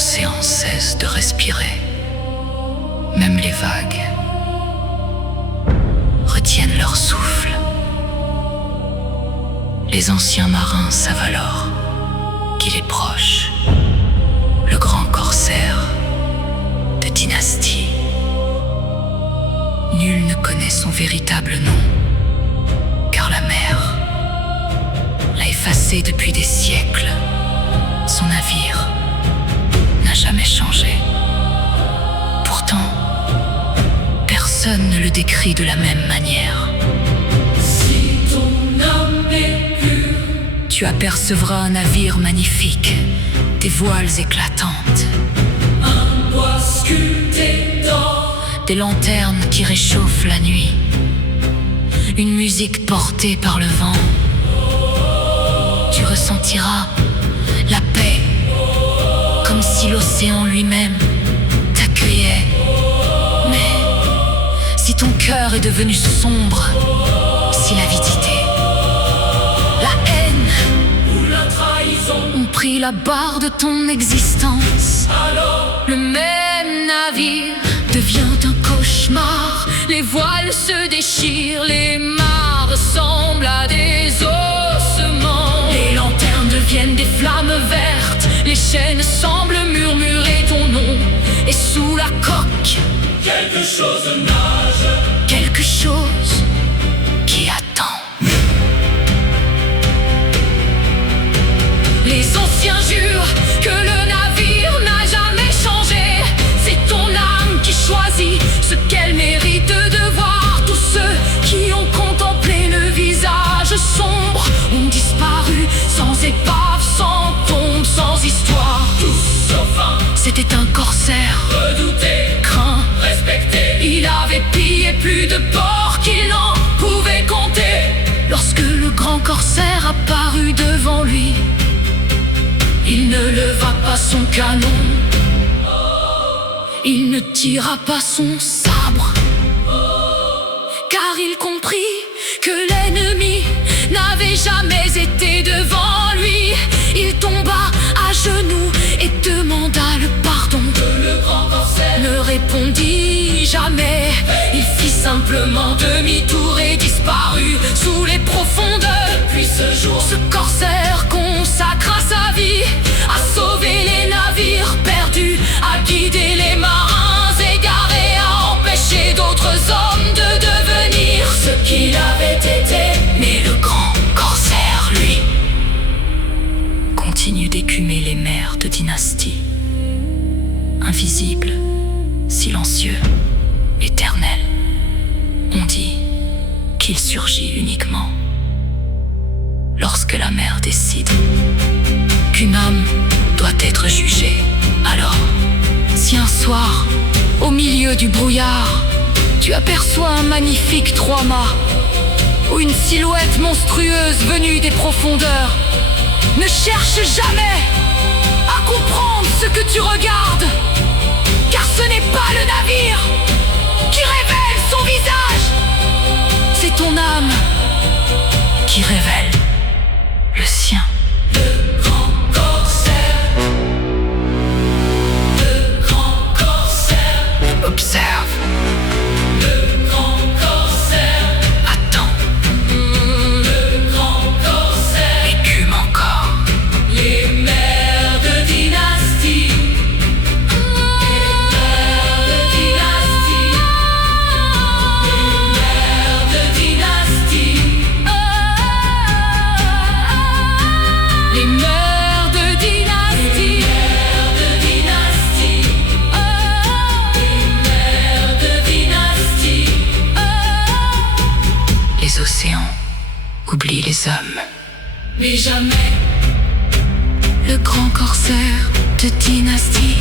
océans cessent de respirer. Même les vagues retiennent leur souffle. Les anciens marins savent alors qu'il est proche, le grand corsaire de Dynastie. Nul ne connaît son véritable nom, car la mer l'a effacé depuis des siècles. Son navire n'a jamais changé. Pourtant, personne ne le décrit de la même manière. Si ton âme est pure, tu apercevras un navire magnifique, des voiles éclatantes, un bois sculpté d'or, des lanternes qui réchauffent la nuit, une musique portée par le vent. Tu ressentiras la paix, comme si l'océan lui-même t'accueillait. Mais si ton cœur est devenu sombre, si l'avidité, la haine ou la trahison ont pris la barre de ton existence, alors le même navire devient un cauchemar. Les voiles se déchirent, les mâts ressemblent à des ossements. Les lanternes deviennent des flammes vertes, les chaînes semblent murmurer ton nom. Et sous la coque, quelque chose nage, quelque chose qui attend. Les anciens jurent que le navire n'a jamais changé. C'est ton âme qui choisit ce qu'elle mérite de voir. Tous ceux qui ont contemplé le visage sombre ont disparu, sans épave, sans tombe, sans histoire. tous sauf un, C'était un corsaire, redouté, craint. respecté. Il avait pillé plus de ports qu'il n'en pouvait compter. Lorsque le grand corsaire apparut devant lui, il ne leva pas son canon, il ne tira pas son sabre, car il comprit que l'ennemi n'avait jamais été devant lui. Il tomba à genoux et demanda le pardon. Le grand corsaire Ne répondit jamais, il fit simplement demi-tour et disparut sous les profondeurs. depuis ce jour, Ce corsaire consacra sa vie à sauver les navires perdus, à guider les marins égarés, à empêcher d'autres hommes de devenir ce qu'il avait été. Mais le grand corsaire, lui, continue d'écumer les mers de Dynastie. Invisible, silencieux, éternel. On dit qu'il surgit uniquement lorsque la mer décide qu'une âme doit être jugée. Alors, si un soir, au milieu du brouillard, tu aperçois un magnifique trois-mâts ou une silhouette monstrueuse venue des profondeurs, ne cherche jamais à comprendre ce que tu regardes, car ce n'est pas le navire qui révèle son visage, c'est ton âme qui révèle le sien. le grand corsaire, le grand corsaire, Observe, le grand corsaire, attends, le grand corsaire, écume encore. les mers de Dynastie, les mers de Dynastie, les mers de Dynastie, Les mers de Dynastie, mers de Dynastie, mers de Dynastie. les océans oublient les hommes. Mais jamais Le grand corsaire de Dynastie